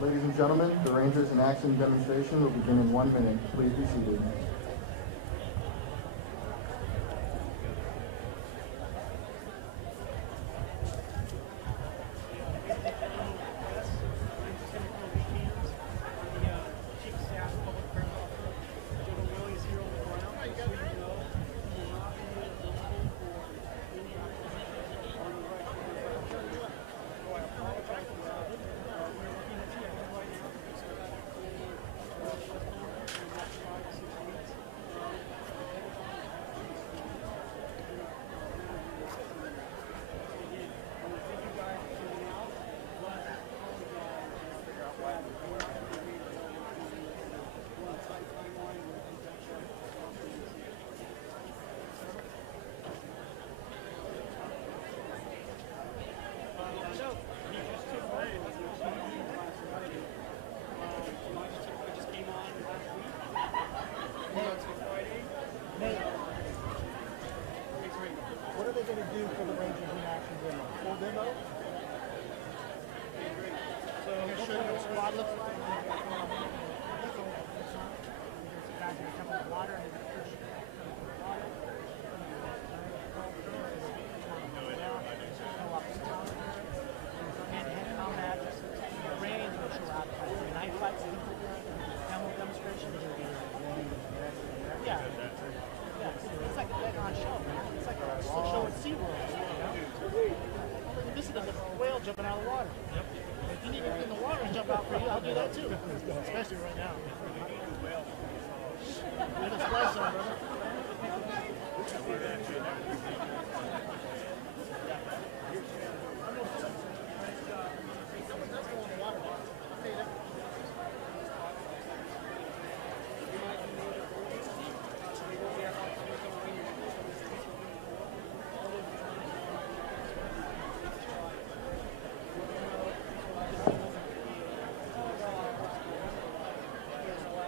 Ladies and gentlemen, the Rangers in Action demonstration will begin in 1 minute. Please be seated. What are they going to do for the Rangers in Action demo? Full demo? So what kind of squad looks like? Guys are going to come in the water and they're going to push the water. Hand-to-hand combat, range, which will have knife fights, demo demonstration. Yeah. It's like a on show. It's like a show at SeaWorld. This is a whale jumping out of the water. If you need to get in the water and jump out for you, I'll do that too. Especially right now. You're the splash zone, brother.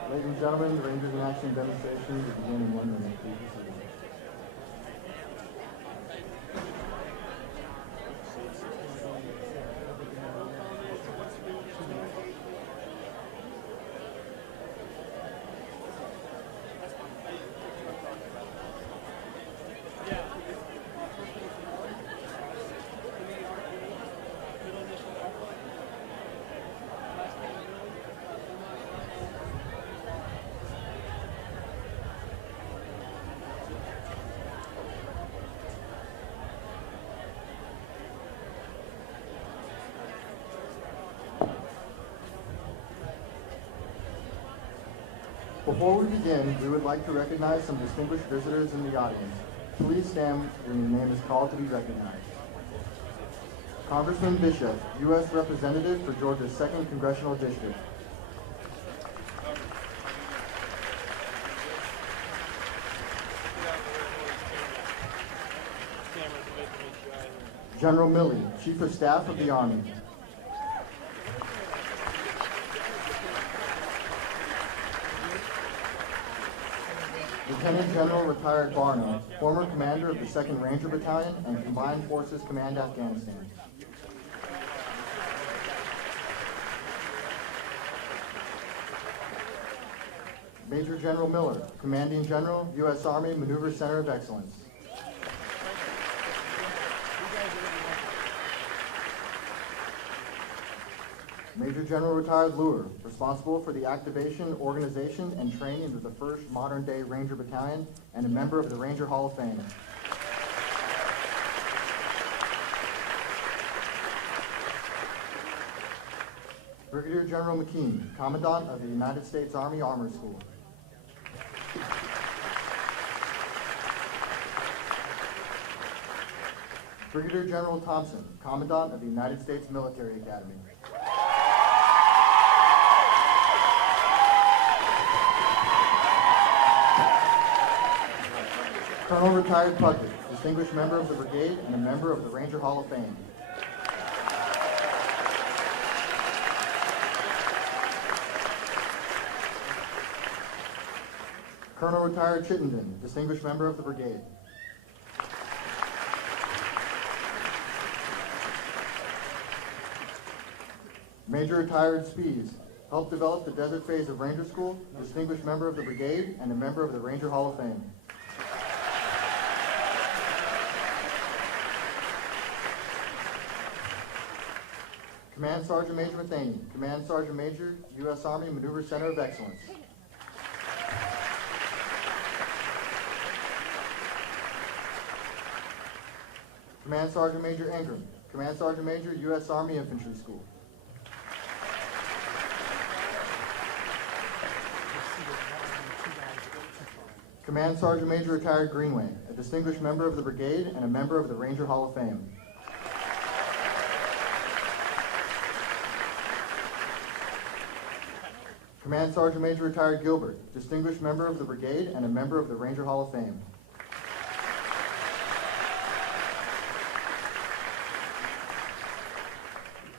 Ladies and gentlemen, the Rangers in Action demonstration will begin in 1 minute. Please be seated. Before we begin, we would like to recognize some distinguished visitors in the audience. Please stand when your name is called to be recognized. Congressman Bishop, U.S. Representative for Georgia's 2nd Congressional District. General Milley, Chief of Staff of the Army. Lieutenant General Retired Barnum, former commander of the 2nd Ranger Battalion and Combined Forces Command Afghanistan. Major General Miller, Commanding General, U.S. Army Maneuver Center of Excellence. Major General Retired Luer, responsible for the activation, organization, and training of the 1st modern-day Ranger Battalion and a member of the Ranger Hall of Fame. Brigadier General McKean, Commandant of the United States Army Armor School. Brigadier General Thompson, Commandant of the United States Military Academy. Colonel Retired Puckett, distinguished member of the brigade and a member of the Ranger Hall of Fame. Colonel Retired Chittenden, distinguished member of the brigade. Major Retired Spies, helped develop the desert phase of Ranger School, distinguished member of the brigade, and a member of the Ranger Hall of Fame. Command Sergeant Major Matheny, Command Sergeant Major, U.S. Army Maneuver Center of Excellence. Command Sergeant Major Ingram, Command Sergeant Major, U.S. Army Infantry School. Command Sergeant Major Retired Greenway, a distinguished member of the brigade and a member of the Ranger Hall of Fame. Command Sergeant Major Retired Gilbert, distinguished member of the brigade and a member of the Ranger Hall of Fame.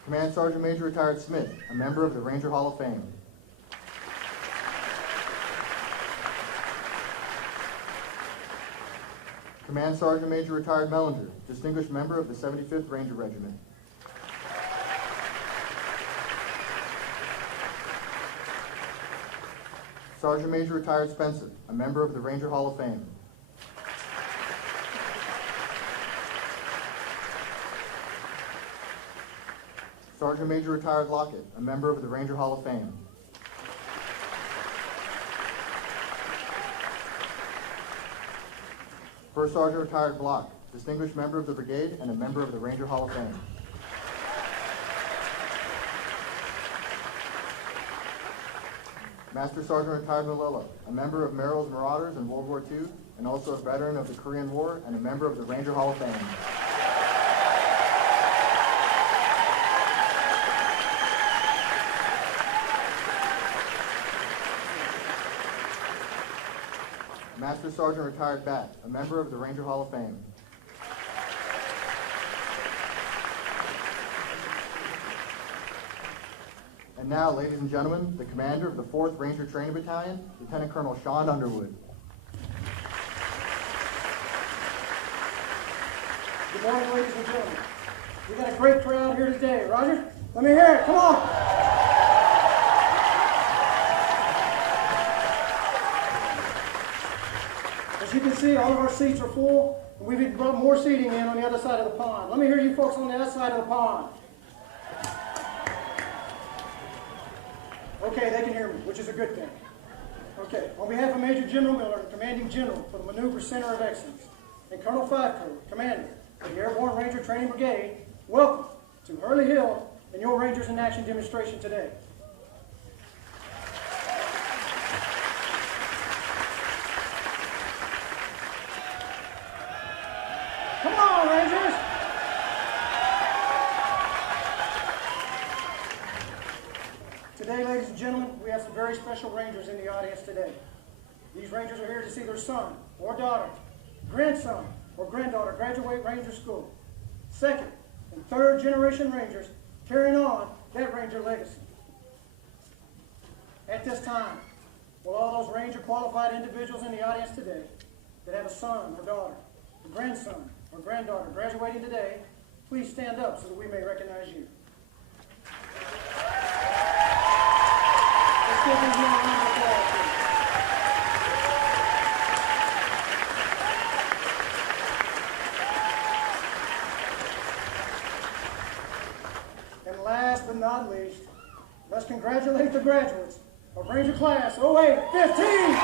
Command Sergeant Major Retired Smith, a member of the Ranger Hall of Fame. Command Sergeant Major Retired Mellinger, distinguished member of the 75th Ranger Regiment. Sergeant Major Retired Spencer, a member of the Ranger Hall of Fame. Sergeant Major Retired Lockett, a member of the Ranger Hall of Fame. First Sergeant Retired Block, distinguished member of the brigade and a member of the Ranger Hall of Fame. Master Sergeant Retired Malillo, a member of Merrill's Marauders in World War II and also a veteran of the Korean War and a member of the Ranger Hall of Fame. Master Sergeant Retired Bat, a member of the Ranger Hall of Fame. And now, ladies and gentlemen, the commander of the 4th Ranger Training Battalion, Lieutenant Colonel Sean Underwood. Good morning, ladies and gentlemen. We got a great crowd here today. Roger? Let me hear it. Come on. As you can see, all of our seats are full, and we've brought more seating in on the other side of the pond. Let me hear you folks on the other side of the pond. Okay, they can hear me, which is a good thing. Okay, on behalf of Major General Miller, Commanding General for the Maneuver Center of Excellence, and Colonel Fivecoat, Commander of the Airborne Ranger Training Brigade, welcome to Hurley Hill and your Rangers in Action demonstration today. Come on, Rangers! Today, ladies and gentlemen, we have some very special Rangers in the audience today. These Rangers are here to see their son or daughter, grandson or granddaughter graduate Ranger School. Second and third generation Rangers carrying on that Ranger legacy. At this time, will all those Ranger qualified individuals in the audience today that have a son or daughter, a grandson or granddaughter graduating today, please stand up so that we may recognize you. Let's give these men a round of applause, please. And last but not least, let's congratulate the graduates of Ranger Class 08-15.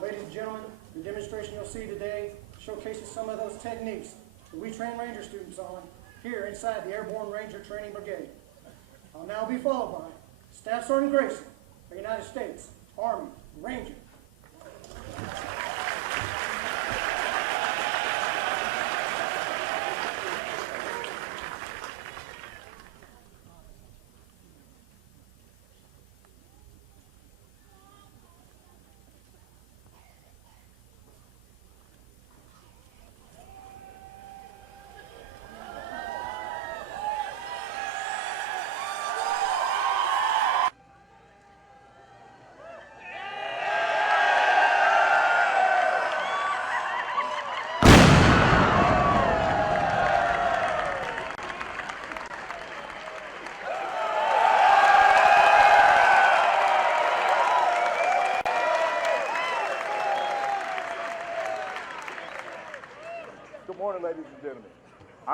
Ladies and gentlemen, the demonstration you'll see today showcases some of those techniques that we train Ranger students on here inside the Airborne Ranger Training Brigade. I'll now be followed by Staff Sergeant Grayson, the United States Army Ranger.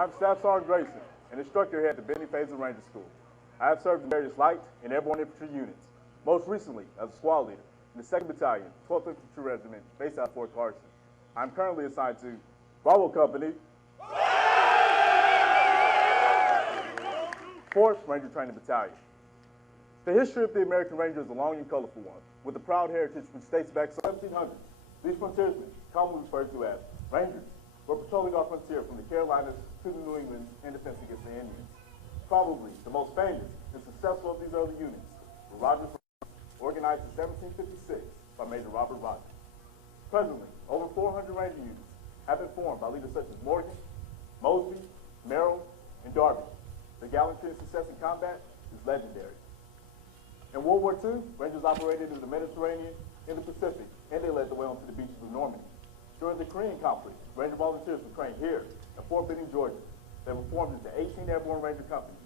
I'm Staff Sergeant Grayson, an instructor here at the Benning Phase of Ranger School. I have served in various light and airborne infantry units, most recently as a squad leader in the 2nd Battalion, 12th Infantry Regiment, based out of Fort Carson. I'm currently assigned to Bravo Company, 4th Ranger Training Battalion. The history of the American Ranger is a long and colorful one, with a proud heritage which dates back to the 1700s. These frontiersmen, commonly referred to as Rangers, were patrolling our frontier from the Carolinas to the New England in defense against the Indians. Probably the most famous and successful of these early units were Rogers, organized in 1756 by Major Robert Rogers. Presently, over 400 Ranger units have been formed by leaders such as Morgan, Mosby, Merrill, and Darby. Their gallantry and success in combat is legendary. In World War II, Rangers operated in the Mediterranean and the Pacific, and they led the way onto the beaches of Normandy. During the Korean conflict, Ranger volunteers were trained here at Fort Benning, Georgia. They were formed into 18 airborne Ranger companies,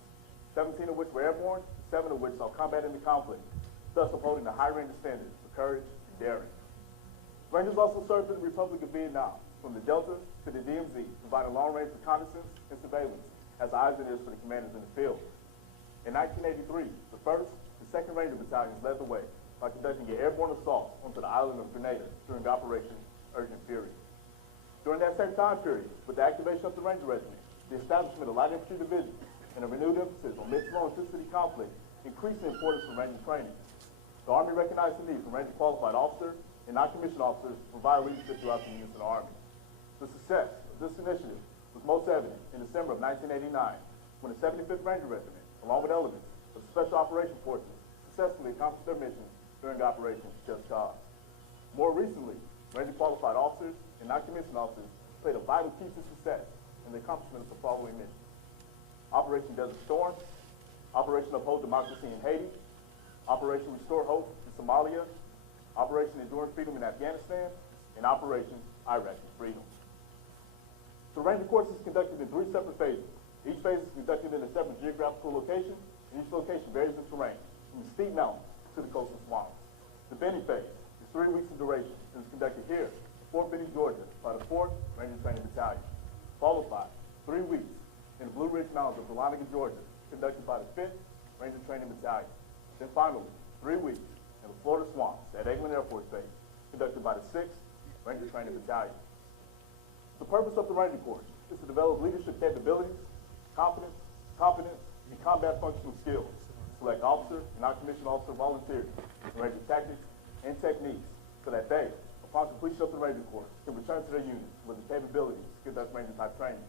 17 of which were airborne, 7 of which saw combat in the conflict, thus upholding the high Ranger standards for courage and daring. Rangers also served in the Republic of Vietnam, from the Delta to the DMZ, providing long-range reconnaissance and surveillance as eyes and ears for the commanders in the field. In 1983, the 1st and 2nd Ranger Battalions led the way by conducting an airborne assault onto the island of Grenada during Operation Urgent Fury. During that same time period, with the activation of the Ranger Regiment, the establishment of light infantry divisions, and a renewed emphasis on mixed low-intensity conflict increased the importance of Ranger training. The Army recognized the need for Ranger qualified officers and non-commissioned officers to provide leadership throughout the units of the Army. The success of this initiative was most evident in December of 1989, when the 75th Ranger Regiment, along with elements of the Special Operations Forces, successfully accomplished their missions during Operation Just Cause. More recently, Ranger qualified officers and non-commissioned officers played a vital key to success in the accomplishment of the following missions: Operation Desert Storm, Operation Uphold Democracy in Haiti, Operation Restore Hope in Somalia, Operation Enduring Freedom in Afghanistan, and Operation Iraqi Freedom. The Ranger course is conducted in 3 separate phases. Each phase is conducted in a separate geographical location, and each location varies in terrain, from the steep mountains to the coastal swamps. The Benning phase is 3 weeks in duration and is conducted here in Fort Benning, Georgia, by the 4th Ranger Training Battalion, followed by 3 weeks in the Blue Ridge Mountains of Dahlonega, Georgia, conducted by the 5th Ranger Training Battalion. Then finally, 3 weeks in the Florida swamps at Eglin Air Force Base, conducted by the 6th Ranger Training Battalion. The purpose of the Ranger Corps is to develop leadership capabilities, competence, and combat functional skills, select officer and non-commissioned officer volunteers in Ranger tactics and techniques so that they, upon completion of the Ranger Corps, can return to their units with the capabilities to conduct Ranger-type training.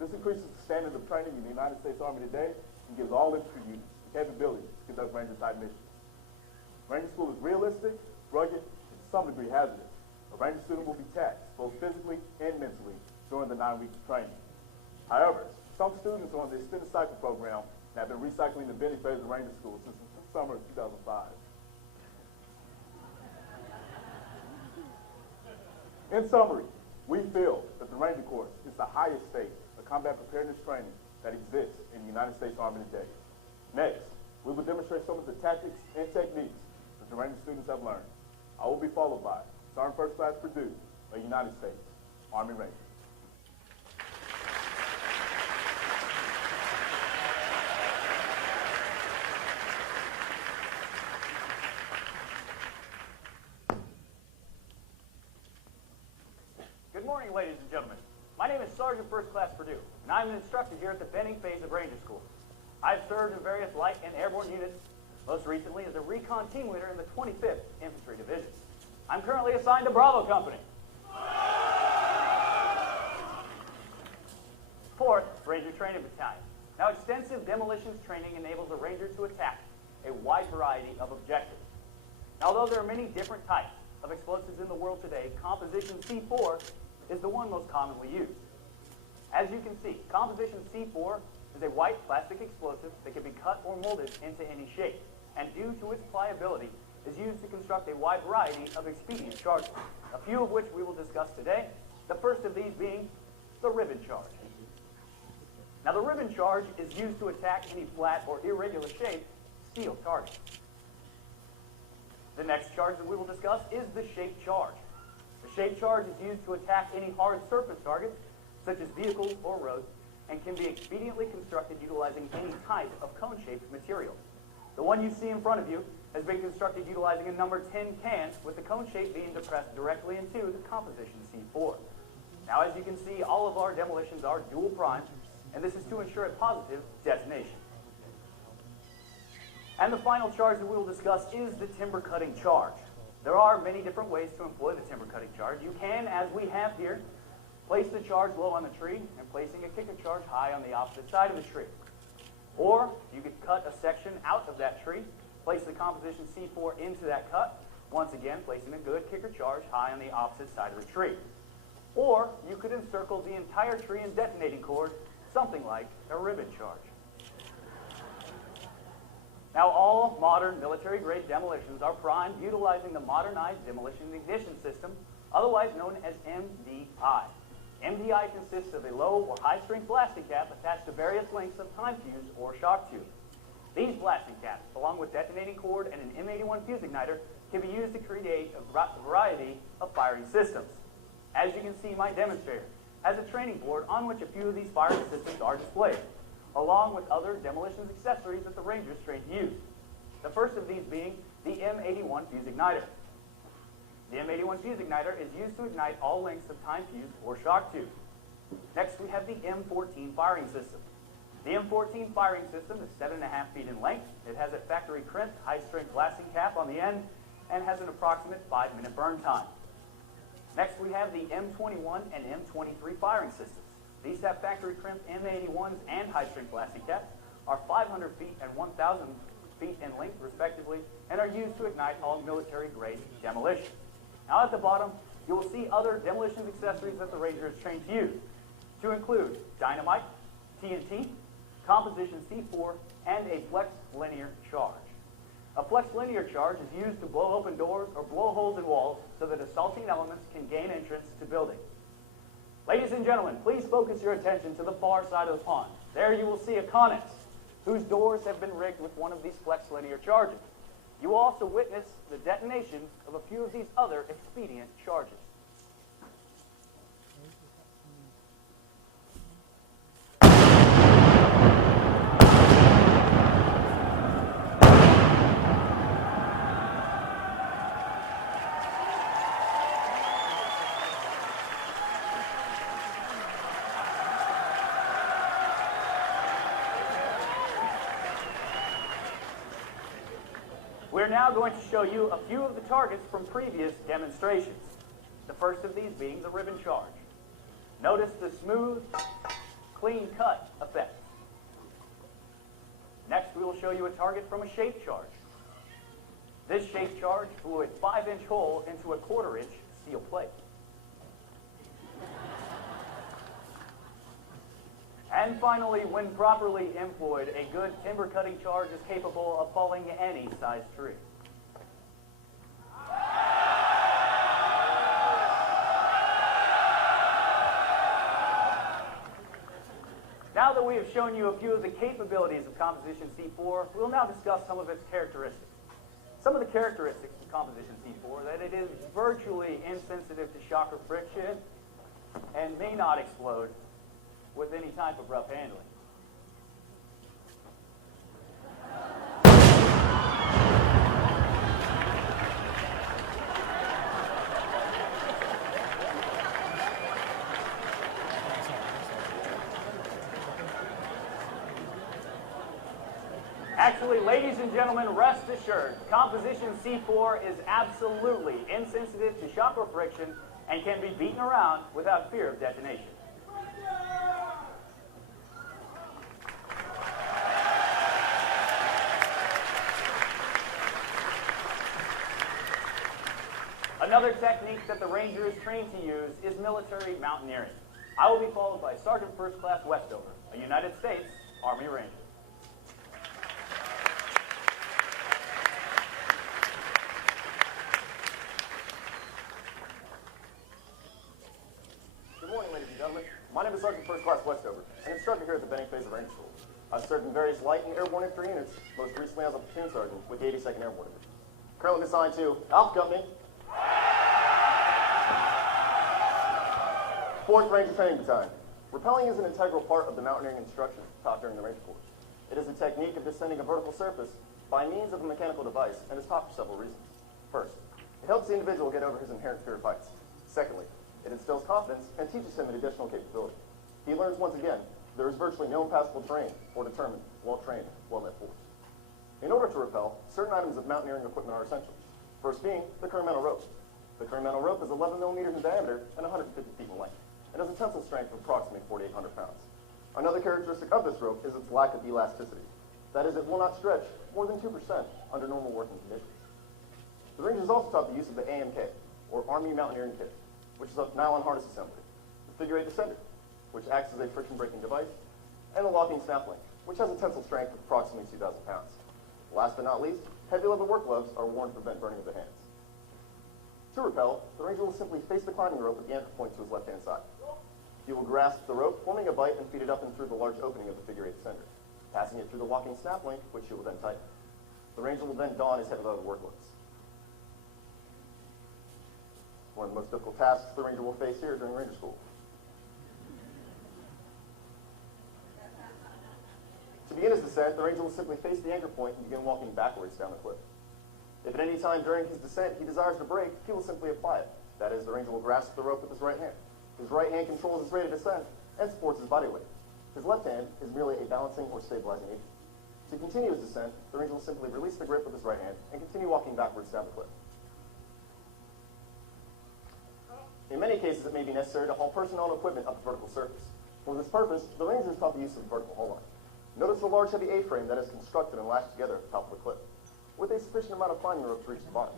This increases the standard of training in the United States Army today and gives all infantry units the capability to conduct Ranger-type missions. Ranger School is realistic, rugged, and to some degree hazardous. A Ranger student will be taxed both physically and mentally during the 9 weeks of training. However, some students are on the extended cycle program and have been recycling the Benning phase of Ranger School since the summer of 2005. In summary, we feel that the Ranger course is the highest state of combat preparedness training that exists in the United States Army today. Next, we will demonstrate some of the tactics and techniques that the Ranger students have learned. I will be followed by Sergeant First Class Purdue, a United States Army Ranger. Good morning, ladies and gentlemen. My name is Sergeant First Class Purdue, and I'm an instructor here at the Benning phase of Ranger School. I've served in various light and airborne units, most recently as a recon team leader in the 25th Infantry Division. I'm currently assigned to Bravo Company. 4th Ranger Training Battalion. Now, extensive demolitions training enables a Ranger to attack a wide variety of objectives. Now, although there are many different types of explosives in the world today, composition C4 is the one most commonly used. As you can see, composition C4 is a white plastic explosive that can be cut or molded into any shape, and due to its pliability, is used to construct a wide variety of expedient charges, a few of which we will discuss today, the first of these being the ribbon charge. Now, the ribbon charge is used to attack any flat or irregular shaped steel target. The next charge that we will discuss is the shape charge. The shape charge is used to attack any hard surface targets, such as vehicles or roads, and can be expediently constructed utilizing any type of cone-shaped material. The one you see in front of you has been constructed utilizing a number 10 can, with the cone shape being depressed directly into the composition C4. Now, as you can see, all of our demolitions are dual prime, and this is to ensure a positive detonation. And the final charge that we will discuss is the timber cutting charge. There are many different ways to employ the timber cutting charge. You can, as we have here, place the charge low on the tree and placing a kicker charge high on the opposite side of the tree. Or you could cut a section out of that tree, place the composition C4 into that cut, once again placing a good kicker charge high on the opposite side of the tree. Or you could encircle the entire tree in detonating cord, something like a ribbon charge. Now, all modern military-grade demolitions are primed utilizing the modernized demolition ignition system, otherwise known as MDI. MDI consists of a low or high-strength blasting cap attached to various lengths of time fuse or shock tube. These blasting caps, along with detonating cord and an M81 fuse igniter, can be used to create a variety of firing systems. As you can see, my demonstrator has a training board on which a few of these firing systems are displayed, along with other demolitions accessories that the Rangers train to use. The first of these being the M81 fuse igniter. The M81 fuse igniter is used to ignite all lengths of time fuse or shock tube. Next, we have the M14 firing system. The M14 firing system is 7.5 feet in length. It has a factory crimped, high-strength blasting cap on the end and has an approximate 5-minute burn time. Next, we have the M21 and M23 firing systems. These have factory crimped M81s and high-strength blasting caps, are 500 feet and 1,000 feet in length, respectively, and are used to ignite all military-grade demolition. Now, at the bottom, you will see other demolitions accessories that the Ranger is trained to use, to include dynamite, TNT, composition C4, and a flex linear charge. A flex linear charge is used to blow open doors or blow holes in walls so that assaulting elements can gain entrance to buildings. Ladies and gentlemen, please focus your attention to the far side of the pond. There you will see a Connex, whose doors have been rigged with one of these flex linear charges. You will also witness the detonation of a few of these other expedient charges. We're now going to show you a few of the targets from previous demonstrations. The first of these being the ribbon charge. Notice the smooth, clean cut effect. Next, we will show you a target from a shape charge. This shape charge blew a 5-inch hole into a 1/4-inch steel plate. And finally, when properly employed, a good timber cutting charge is capable of falling any size tree. Now that we have shown you a few of the capabilities of composition C4, we'll now discuss some of its characteristics. Some of the characteristics of composition C4 are that it is virtually insensitive to shock or friction and may not explode with any type of rough handling. Actually, ladies and gentlemen, rest assured, composition C4 is absolutely insensitive to shock or friction and can be beaten around without fear of detonation. Another technique that the Ranger is trained to use is military mountaineering. I will be followed by Sergeant First Class Westover, a United States Army Ranger. Good morning, ladies and gentlemen. My name is Sergeant First Class Westover, an instructor here at the Benning Phase of Ranger School. I've served in various light and airborne infantry units, most recently as a platoon sergeant with the 82nd Airborne Division. Currently assigned to Alpha Company, 4th Ranger Training Battalion. Repelling is an integral part of the mountaineering instruction taught during the ranger course. It is a technique of descending a vertical surface by means of a mechanical device and is taught for several reasons. First, it helps the individual get over his inherent fear of heights. Secondly, it instills confidence and teaches him an additional capability. He learns once again there is virtually no impassable terrain or determined, well-trained, well-led force. In order to rappel, certain items of mountaineering equipment are essential. First being the curramental rope. The curramental rope is 11 millimeters in diameter and 150 feet in length, and has a tensile strength of approximately 4,800 pounds. Another characteristic of this rope is its lack of elasticity. That is, it will not stretch more than 2% under normal working conditions. The Rangers also taught the use of the AMK, or Army Mountaineering Kit, which is a nylon harness assembly, the figure 8 descender, which acts as a friction breaking device, and the locking snap link, which has a tensile strength of approximately 2,000 pounds. Last but not least, heavy leather work gloves are worn to prevent burning of the hands. To rappel, the Ranger will simply face the climbing rope with the anchor point to his left-hand side. He will grasp the rope, forming a bite, and feed it up and through the large opening of the figure 8 descender, passing it through the locking snap link, which he will then tighten. The Ranger will then don his heavy leather work gloves. One of the most difficult tasks the Ranger will face here during Ranger School. To begin his descent, the Ranger will simply face the anchor point and begin walking backwards down the cliff. If at any time during his descent he desires to brake, he will simply apply it. That is, the Ranger will grasp the rope with his right hand. His right hand controls his rate of descent and supports his body weight. His left hand is merely a balancing or stabilizing agent. To continue his descent, the Ranger will simply release the grip with his right hand and continue walking backwards down the cliff. In many cases, it may be necessary to haul personnel and equipment up a vertical surface. For this purpose, the Ranger is taught the use of the vertical haul line. Notice the large heavy A-frame that is constructed and lashed together at the top of the cliff, with a sufficient amount of climbing rope to reach the bottom.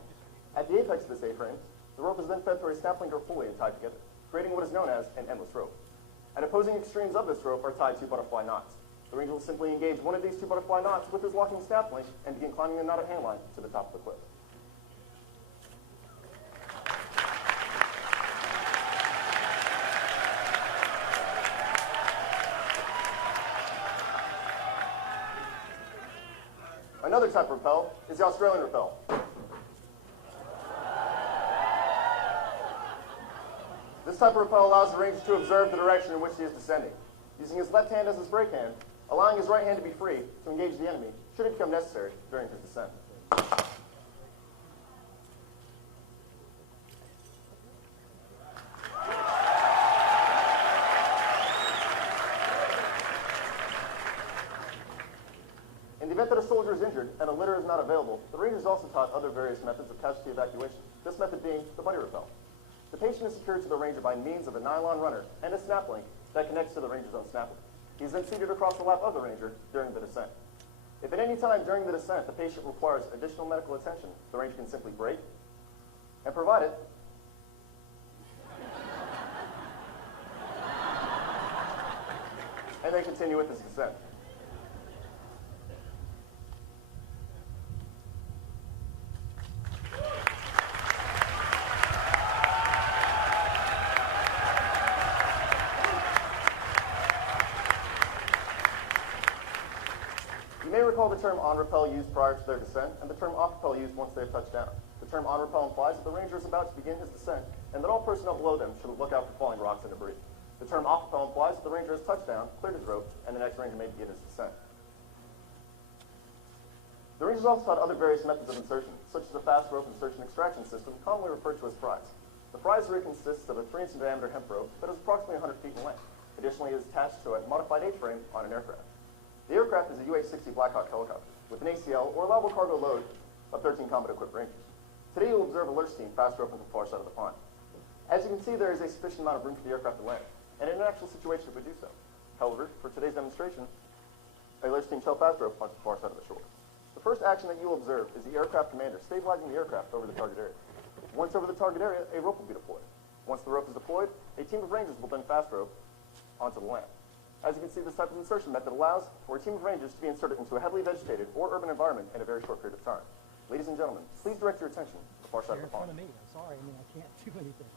At the apex of this A-frame, the rope is then fed through a snap link or pulley and tied together, creating what is known as an endless rope. At opposing extremes of this rope are tied 2 butterfly knots. The Ranger will simply engage one of these 2 butterfly knots with his locking snap link and begin climbing the knotted hang line to the top of the cliff. Another type of rappel is the Australian rappel. This type of rappel allows the Ranger to observe the direction in which he is descending, using his left hand as his brake hand, allowing his right hand to be free to engage the enemy should it become necessary during his descent. In the event that a soldier is injured and a litter is not available, the Rangers also taught other various methods of casualty evacuation, this method being the buddy rappel. The patient is secured to the Ranger by means of a nylon runner and a snap link that connects to the Ranger's own snap link. He is then seated across the lap of the Ranger during the descent. If at any time during the descent the patient requires additional medical attention, the Ranger can simply brake and provide it. And then continue with his descent. You may recall the term on rappel used prior to their descent and the term off rappel used once they have touched down. The term on rappel implies that the Ranger is about to begin his descent and that all personnel below them should look out for falling rocks and debris. The term off rappel implies that the Ranger has touched down, cleared his rope, and the next Ranger may begin his descent. The Rangers also taught other various methods of insertion, such as the fast rope insertion extraction system, commonly referred to as fries. The fries rig consists of a 3-inch diameter hemp rope that is approximately 100 feet in length. Additionally, it is attached to a modified A-frame on an aircraft. The aircraft is a UH-60 Black Hawk helicopter with an ACL or allowable cargo load of 13 combat-equipped Rangers. Today you will observe a lurch team fast roping to the far side of the pond. As you can see, there is a sufficient amount of room for the aircraft to land, and in an actual situation it would do so. However, for today's demonstration, a lurch team shall fast rope onto the far side of the shore. The first action that you will observe is the aircraft commander stabilizing the aircraft over the target area. Once over the target area, a rope will be deployed. Once the rope is deployed, a team of Rangers will then fast rope onto the land. As you can see, this type of insertion method allows for a team of Rangers to be inserted into a heavily vegetated or urban environment in a very short period of time. Ladies and gentlemen, please direct your attention to the far side of the pond. You're in front of me. I'm sorry. I mean, I can't do anything.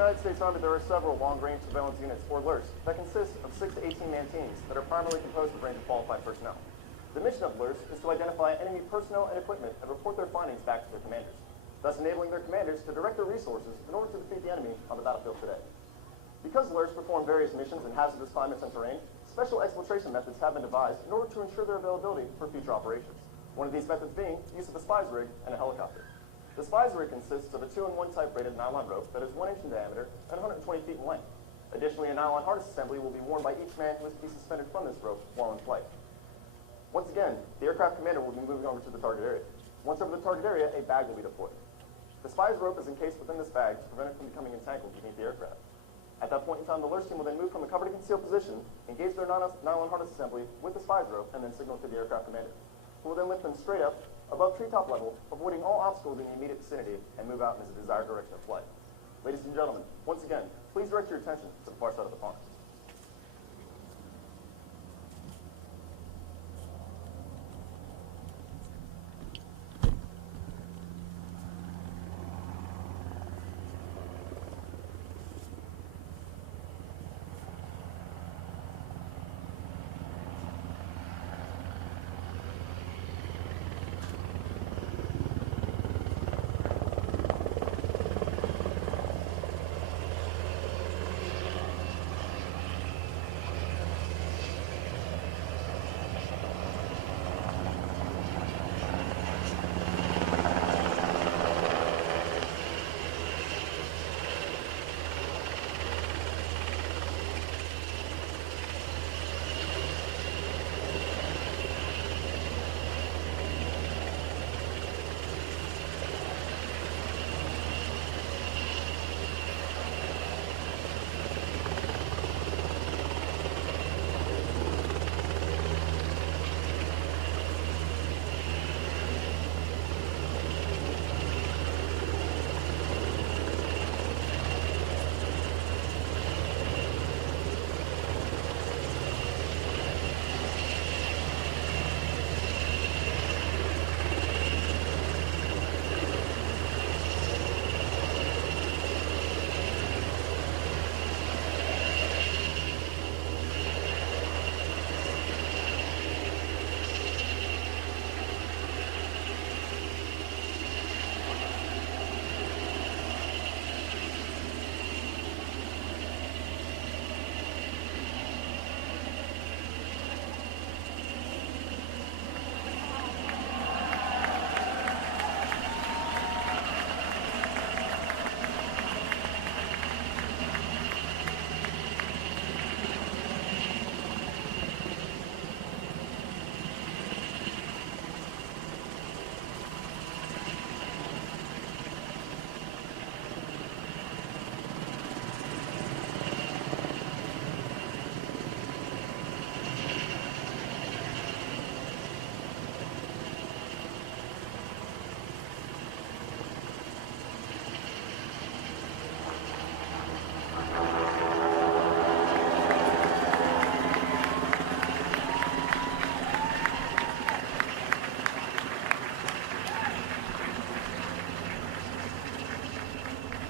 United States Army, there are several long-range surveillance units, or LRS, that consist of 6 to 18-man teams that are primarily composed of Ranger-qualified personnel. The mission of LRS is to identify enemy personnel and equipment and report their findings back to their commanders, thus enabling their commanders to direct their resources in order to defeat the enemy on the battlefield today. Because LRS perform various missions in hazardous climates and terrain, special exfiltration methods have been devised in order to ensure their availability for future operations. One of these methods being use of a spies rig and a helicopter. The spies rig consists of a 2-in-1 type braided nylon rope that is 1 inch in diameter and 120 feet in length. Additionally, a nylon harness assembly will be worn by each man who is to be suspended from this rope while in flight. Once again, the aircraft commander will be moving over to the target area. Once over the target area, a bag will be deployed. The spies rope is encased within this bag to prevent it from becoming entangled beneath the aircraft. At that point in time, the LRS team will then move from a cover to concealed position, engage their nylon harness assembly with the spies rope, and then signal to the aircraft commander, who will then lift them straight up above treetop level, avoiding all obstacles in the immediate vicinity, and move out in the desired direction of flight. Ladies and gentlemen, once again, please direct your attention to the far side of the pond.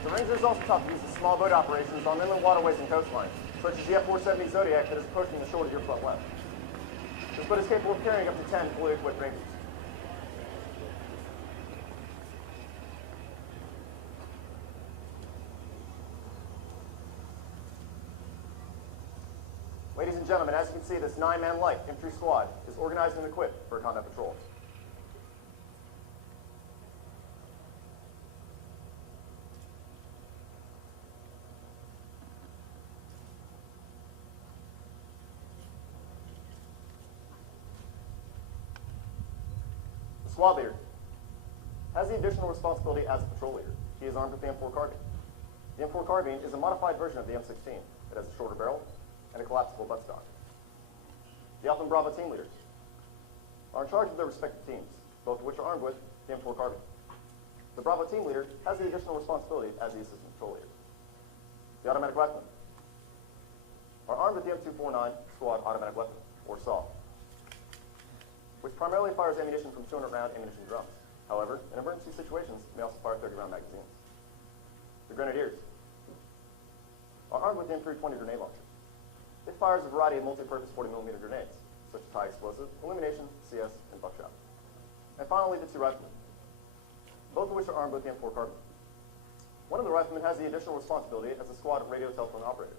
The Rangers also taught to use the small boat operations on inland waterways and coastlines, such as the F-470 Zodiac that is approaching the shore to your front left. This boat is capable of carrying up to 10 fully equipped Rangers. Ladies and gentlemen, as you can see, this 9-man light infantry squad is organized and equipped for a combat patrol. The squad leader has the additional responsibility as a patrol leader. He is armed with the M4 carbine. The M4 carbine is a modified version of the M16. It has a shorter barrel and a collapsible buttstock. The Alpha and Bravo team leaders are in charge of their respective teams, both of which are armed with the M4 carbine. The Bravo team leader has the additional responsibility as the assistant patrol leader. The automatic weapon are armed with the M249 squad automatic weapon, or SAW, which primarily fires ammunition from 200-round ammunition drums. However, in emergency situations, may also fire 30-round magazines. The Grenadiers are armed with the M320 grenade launcher. It fires a variety of multi-purpose 40mm grenades, such as high explosive, illumination, CS, and buckshot. And finally, the 2 riflemen, both of which are armed with the M4 carbine. One of the riflemen has the additional responsibility as a squad radio telephone operator.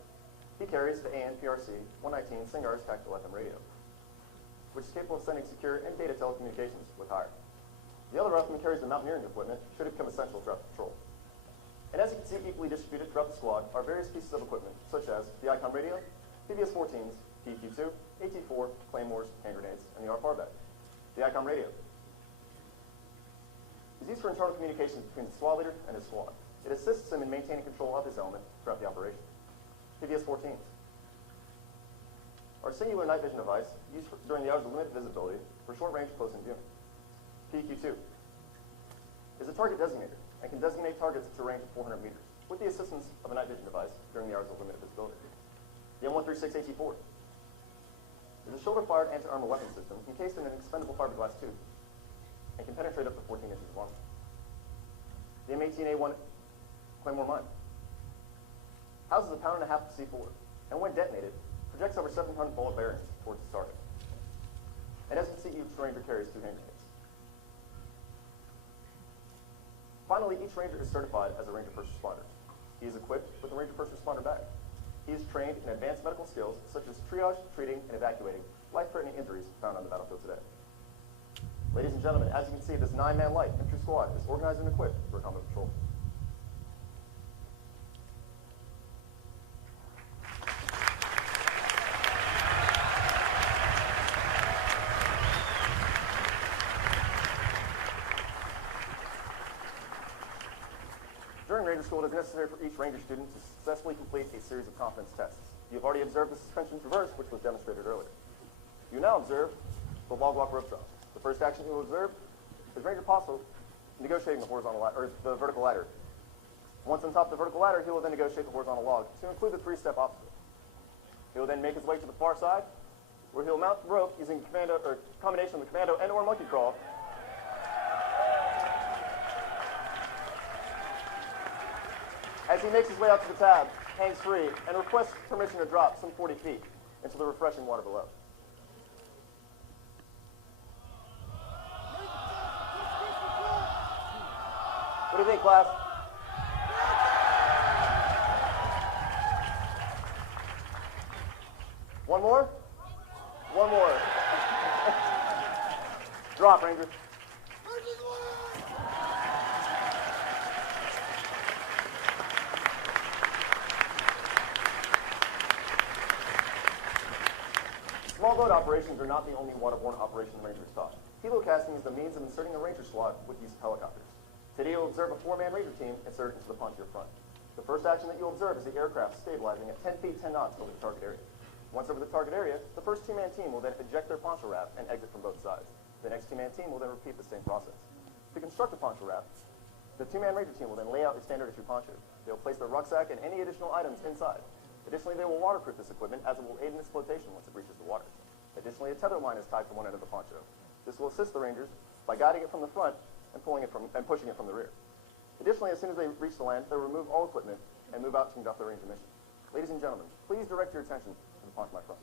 He carries the AN/PRC 119 Singar's tactical FM radio, which is capable of sending secure and data telecommunications with hire. The other rifleman carries the mountaineering equipment should it become essential throughout the patrol. And as you can see, equally distributed throughout the squad are various pieces of equipment, such as the ICOM radio, PVS-14s, PQ-2, AT-4, claymores, hand grenades, and the R-FAR bag. The ICOM radio is used for internal communications between the squad leader and his squad. It assists him in maintaining control of his element throughout the operation. PVS-14s are a singular night vision device used during the hours of limited visibility for short-range close-in viewing. PQ-2 is a target designator and can designate targets to a range of 400 meters with the assistance of a night vision device during the hours of limited visibility. The M136 AT-4 is a shoulder-fired anti-armor weapon system encased in an expendable fiberglass tube and can penetrate up to 14 inches of armor. The M18A1 Claymore mine houses a pound-and-a-half of C4, and when detonated, projects over 700 bullet bearings towards its target. And as you can see, each Ranger carries 2 hand grenades. Finally, each Ranger is certified as a Ranger First Responder. He is equipped with a Ranger First Responder bag. He is trained in advanced medical skills such as triage, treating, and evacuating life-threatening injuries found on the battlefield today. Ladies and gentlemen, as you can see, this 9-man light infantry squad is organized and equipped for combat patrol. During Ranger School, it is necessary for each Ranger student to successfully complete a series of confidence tests. You have already observed the suspension traverse, which was demonstrated earlier. You now observe the log walk rope drop. The first action you will observe is Ranger Apostle negotiating the horizontal ladder, or the vertical ladder. Once on top of the vertical ladder, he will then negotiate the horizontal log to include the 3-step obstacle. He will then make his way to the far side, where he will mount the rope using combination of the commando and/or monkey crawl. As he makes his way out to the tab, hangs free, and requests permission to drop some 40 feet into the refreshing water below. What do you think, class? One more? One more. Drop, Ranger. Small boat operations are not the only waterborne operation the Ranger is taught. Helo casting is the means of inserting a Ranger squad with use of helicopters. Today you'll observe a 4-man Ranger team insert into the pontoon front. The first action that you'll observe is the aircraft stabilizing at 10 feet 10 knots over the target area. Once over the target area, the first 2-man team will then eject their poncho raft and exit from both sides. The next 2-man team will then repeat the same process. To construct the poncho raft, the 2-man Ranger team will then lay out a standard issue poncho. They'll place their rucksack and any additional items inside. Additionally, they will waterproof this equipment as it will aid in its flotation once it reaches the water. Additionally, a tether line is tied to one end of the poncho. This will assist the Rangers by guiding it from the front and pushing it from the rear. Additionally, as soon as they reach the land, they'll remove all equipment and move out to conduct their Ranger mission. Ladies and gentlemen, please direct your attention to the poncho my front.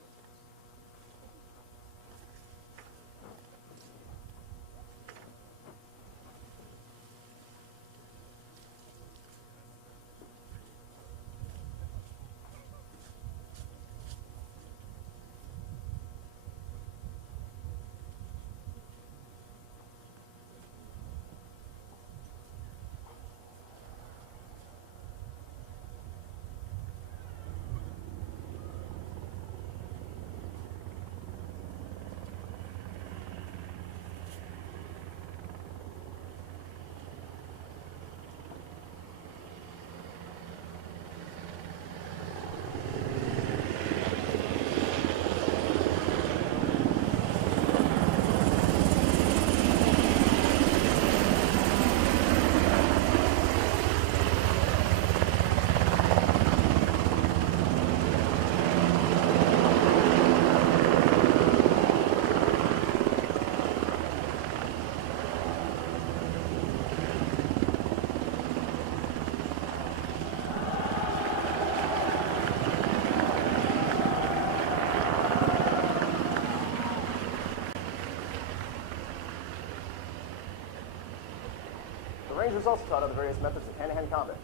Rangers also taught other various methods of hand-to-hand combat.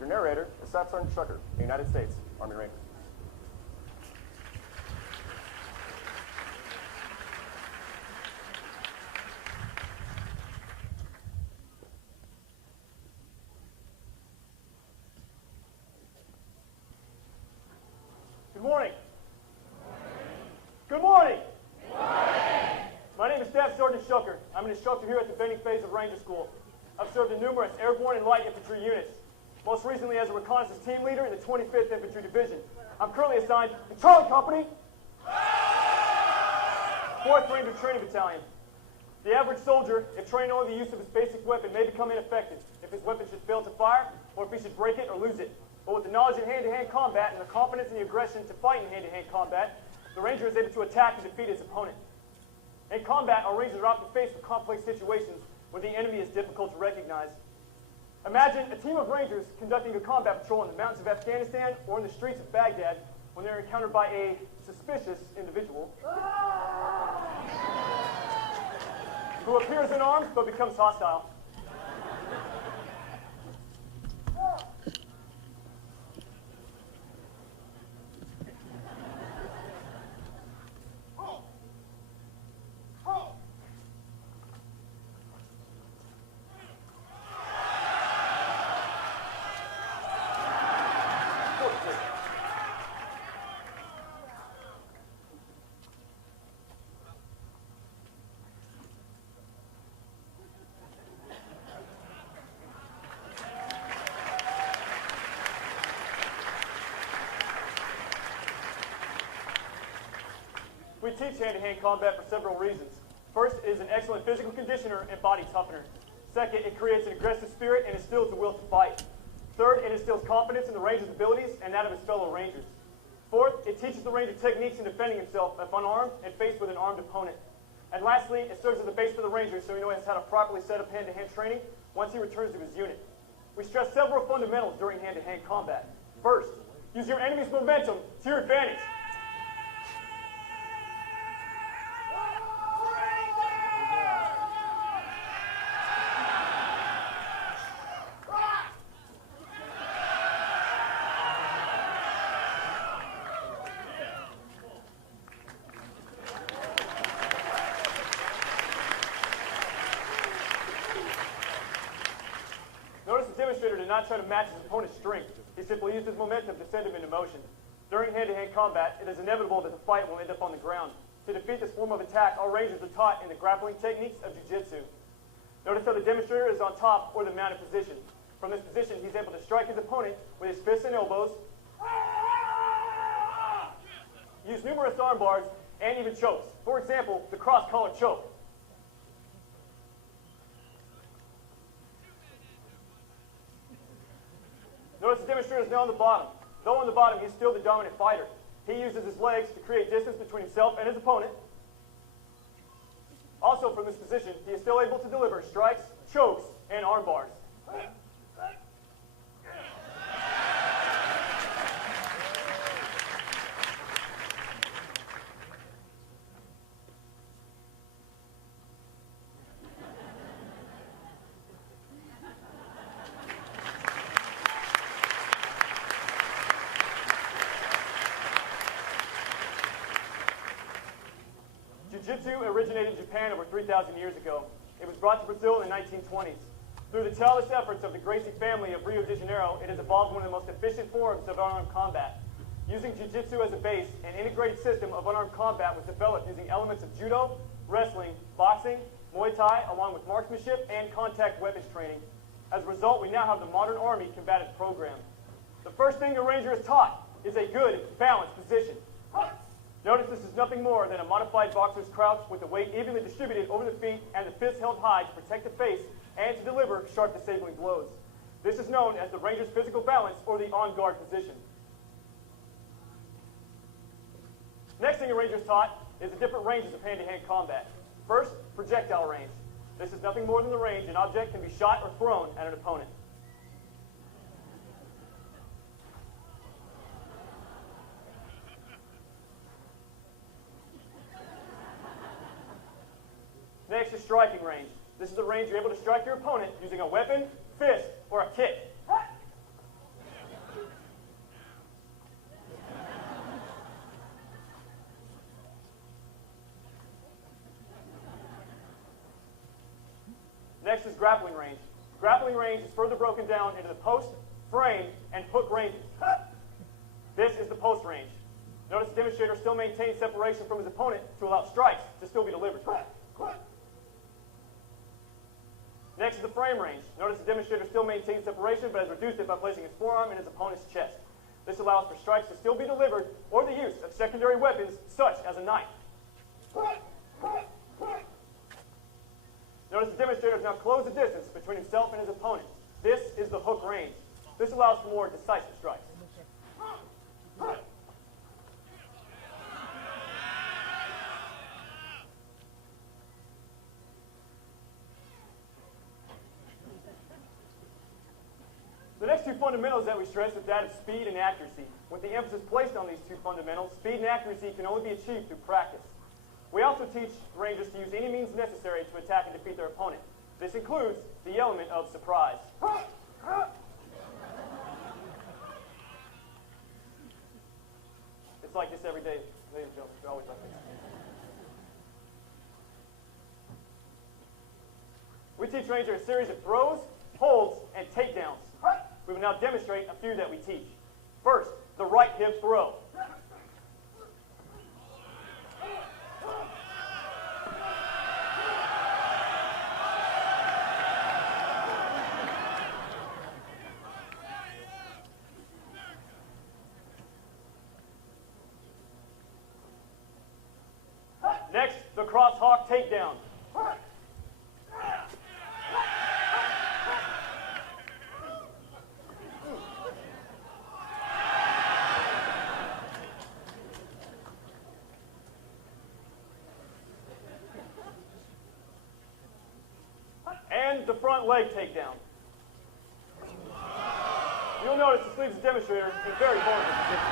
Your narrator is Staff Sergeant Shucker, the United States Army Rangers. Good morning. Good morning. Good morning. My name is Staff Sergeant Shucker. I'm an instructor here at the Benning phase of Ranger School. I've served in numerous airborne and light infantry units, most recently as a reconnaissance team leader in the 25th Infantry Division. I'm currently assigned to Charlie Company, 4th Ranger Training Battalion. The average soldier, if trained only the use of his basic weapon, may become ineffective if his weapon should fail to fire or if he should break it or lose it. But with the knowledge in hand-to-hand combat and the confidence and the aggression to fight in hand-to-hand combat, the Ranger is able to attack and defeat his opponent. In combat, our Rangers are often faced with complex situations where the enemy is difficult to recognize. Imagine a team of Rangers conducting a combat patrol in the mountains of Afghanistan or in the streets of Baghdad when they're encountered by a suspicious individual who appears unarmed but becomes hostile. We teach hand-to-hand combat for several reasons. First, it is an excellent physical conditioner and body toughener. Second, it creates an aggressive spirit and instills the will to fight. Third, it instills confidence in the Ranger's abilities and that of his fellow Rangers. Fourth, it teaches the Ranger techniques in defending himself if unarmed and faced with an armed opponent. And lastly, it serves as a base for the Ranger so he knows how to properly set up hand-to-hand training once he returns to his unit. We stress several fundamentals during hand-to-hand combat. First, use your enemy's momentum to your advantage. Not try to match his opponent's strength. He simply used his momentum to send him into motion. During hand-to-hand combat, it is inevitable that the fight will end up on the ground. To defeat this form of attack, our Rangers are taught in the grappling techniques of Jiu Jitsu. Notice how the demonstrator is on top or the mounted position. From this position, he's able to strike his opponent with his fists and elbows, use numerous arm bars, and even chokes. For example, the cross-collar choke. Notice the demonstrator is now on the bottom. Though on the bottom, he's still the dominant fighter. He uses his legs to create distance between himself and his opponent. Also from this position, he is still able to deliver strikes, chokes, and arm bars. Jiu-Jitsu originated in Japan over 3,000 years ago. It was brought to Brazil in the 1920s. Through the tireless efforts of the Gracie family of Rio de Janeiro, it has evolved one of the most efficient forms of unarmed combat. Using Jiu-Jitsu as a base, an integrated system of unarmed combat was developed using elements of judo, wrestling, boxing, Muay Thai, along with marksmanship and contact weapons training. As a result, we now have the modern Army combative program. The first thing the Ranger is taught is a good, balanced position. Notice this is nothing more than a modified boxer's crouch with the weight evenly distributed over the feet and the fists held high to protect the face and to deliver sharp disabling blows. This is known as the Ranger's physical balance or the on-guard position. Next thing a Ranger is taught is the different ranges of hand-to-hand combat. First, projectile range. This is nothing more than the range an object can be shot or thrown at an opponent. Next is striking range. This is the range you're able to strike your opponent using a weapon, fist, or a kick. Next is grappling range. Grappling range is further broken down into the post, frame, and hook ranges. This is the post range. Notice the demonstrator still maintains separation from his opponent to allow strikes to still be delivered. Next is the frame range. Notice the demonstrator still maintains separation but has reduced it by placing his forearm in his opponent's chest. This allows for strikes to still be delivered or the use of secondary weapons such as a knife. Notice the demonstrator has now closed the distance between himself and his opponent. This is the hook range. This allows for more decisive strikes. The next two fundamentals that we stress is that of speed and accuracy. With the emphasis placed on these two fundamentals, speed and accuracy can only be achieved through practice. We also teach rangers to use any means necessary to attack and defeat their opponent. This includes the element of surprise. It's like this every day, ladies and gentlemen. It's always like this. We teach rangers a series of throws, holds, and takedowns. We will now demonstrate a few that we teach. First, the right hip throw. Next, the cross-hawk takedown. And the front leg takedown. You'll notice this leaves the demonstrator in a very vulnerable position.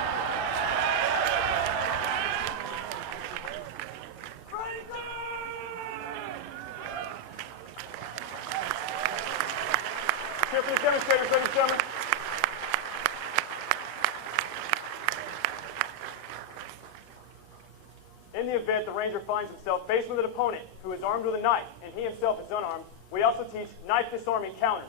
Cheer for the demonstrators, ladies and gentlemen. In the event the ranger finds himself faced with an opponent who is armed with a knife and he himself is unarmed, we also teach knife disarming counters.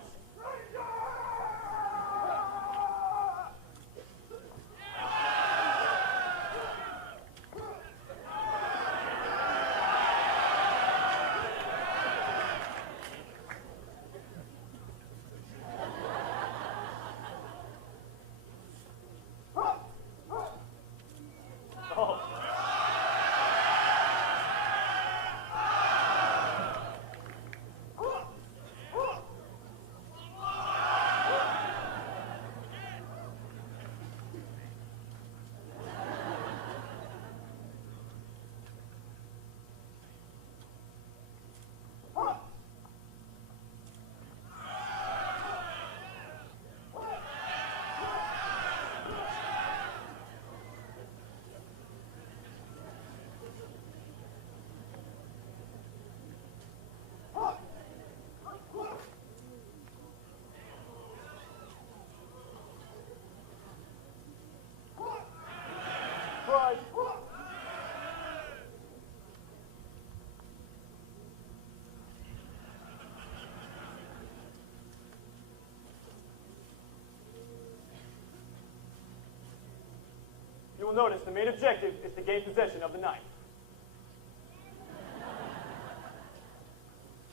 You will notice the main objective is to gain possession of the knife.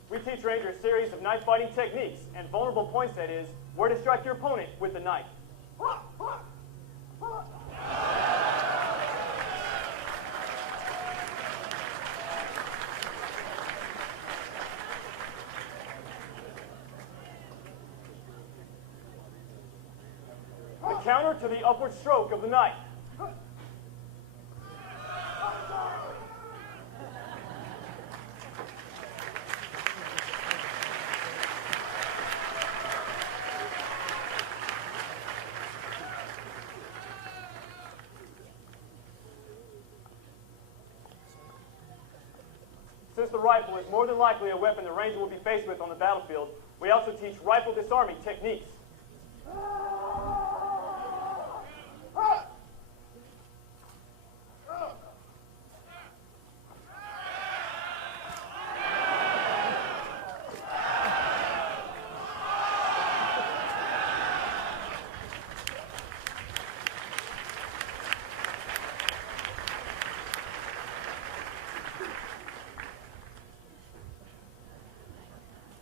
We teach rangers a series of knife fighting techniques and vulnerable points, that is, where to strike your opponent with the knife. The counter to the upward stroke of the knife. Since the rifle is more than likely a weapon the ranger will be faced with on the battlefield, we also teach rifle disarming techniques.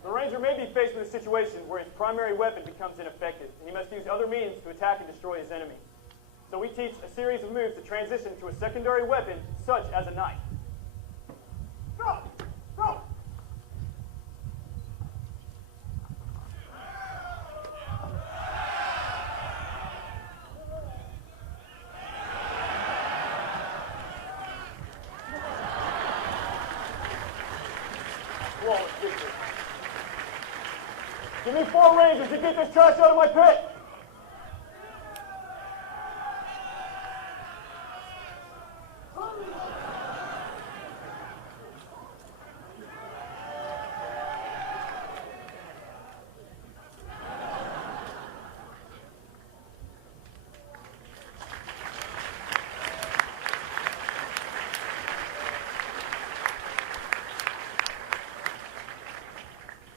The ranger may be faced with a situation where his primary weapon becomes ineffective, and he must use other means to attack and destroy his enemy. So we teach a series of moves to transition to a secondary weapon, such as a knife. Flawless victory. Give me 4 rangers to get this trash out of my pit!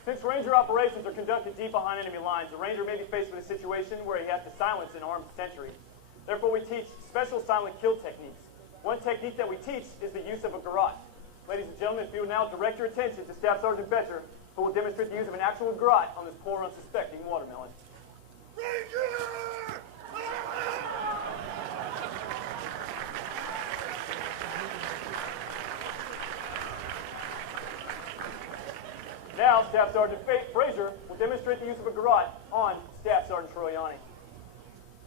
Since ranger operations are conducted deep behind enemy lines, the ranger may be faced with a situation where he has to silence an armed sentry. Therefore, we teach special silent kill techniques. One technique that we teach is the use of a garrote. Ladies and gentlemen, if you will now direct your attention to Staff Sergeant Betcher, who will demonstrate the use of an actual garrote on this poor, unsuspecting watermelon. Ranger! Now, Staff Sergeant Frazier will demonstrate the use of a garrote on Staff Sergeant Troiani.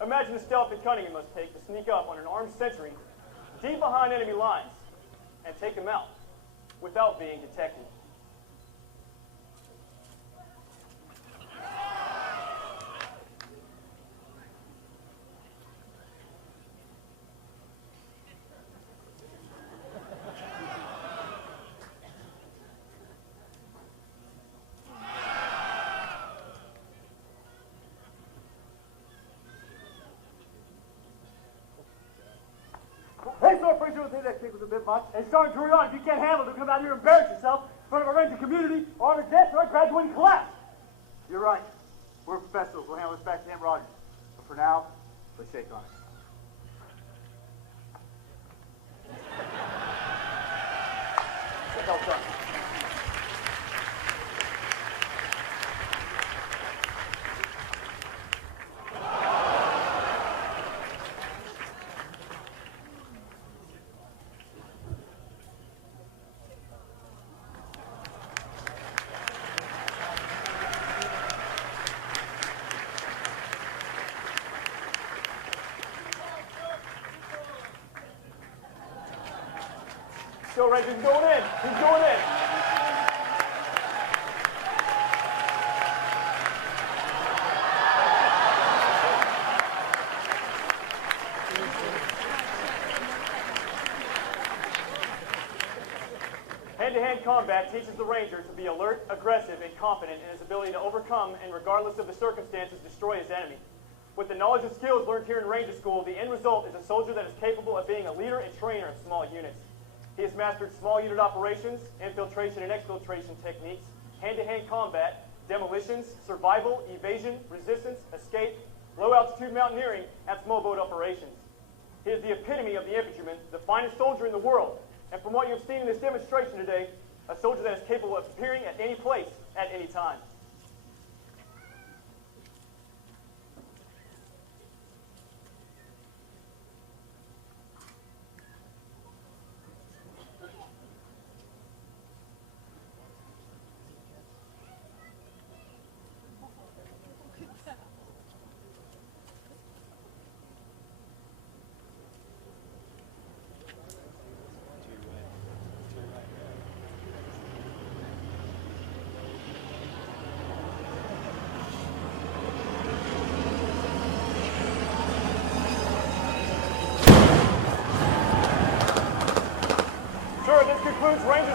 Imagine the stealth and cunning it must take to sneak up on an armed sentry deep behind enemy lines and take him out without being detected. Hey, Sergeant Frazier, I think that kick was a bit much. Hey, Sergeant Troiani, if you can't handle it, don't come out here and embarrass yourself in front of a ranger community or on a desk or a graduating class. You're right. We're professionals. We'll handle this back to Camp Rogers. But for now, let's shake on it. Well done. Go, Ranger, he's going in. He's going in. Hand-to-hand combat teaches the Ranger to be alert, aggressive, and confident in his ability to overcome and, regardless of the circumstances, destroy his enemy. With the knowledge and skills learned here in Ranger School, the end result is a soldier that is capable of being a leader and trainer of small units. He has mastered small unit operations, infiltration and exfiltration techniques, hand-to-hand combat, demolitions, survival, evasion, resistance, escape, low-altitude mountaineering, and small boat operations. He is the epitome of the infantryman, the finest soldier in the world, and from what you have seen in this demonstration today, a soldier that is capable of appearing at any place, at any time.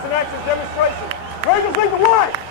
in action demonstration. Rangers lead the way!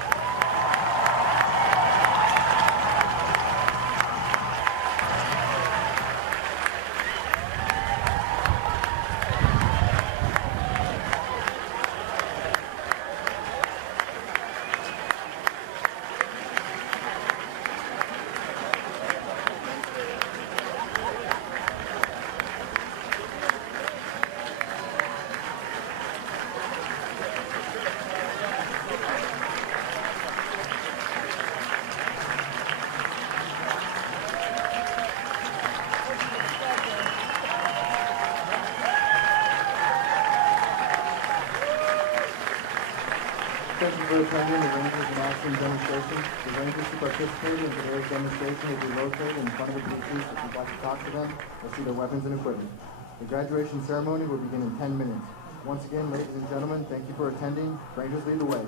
Thank you for attending the Rangers in Action demonstration. The Rangers who participated in today's demonstration will be located in front of the blue booth if you'd like to talk to them or see their weapons and equipment. The graduation ceremony will begin in 10 minutes. Once again, ladies and gentlemen, thank you for attending. Rangers lead the way.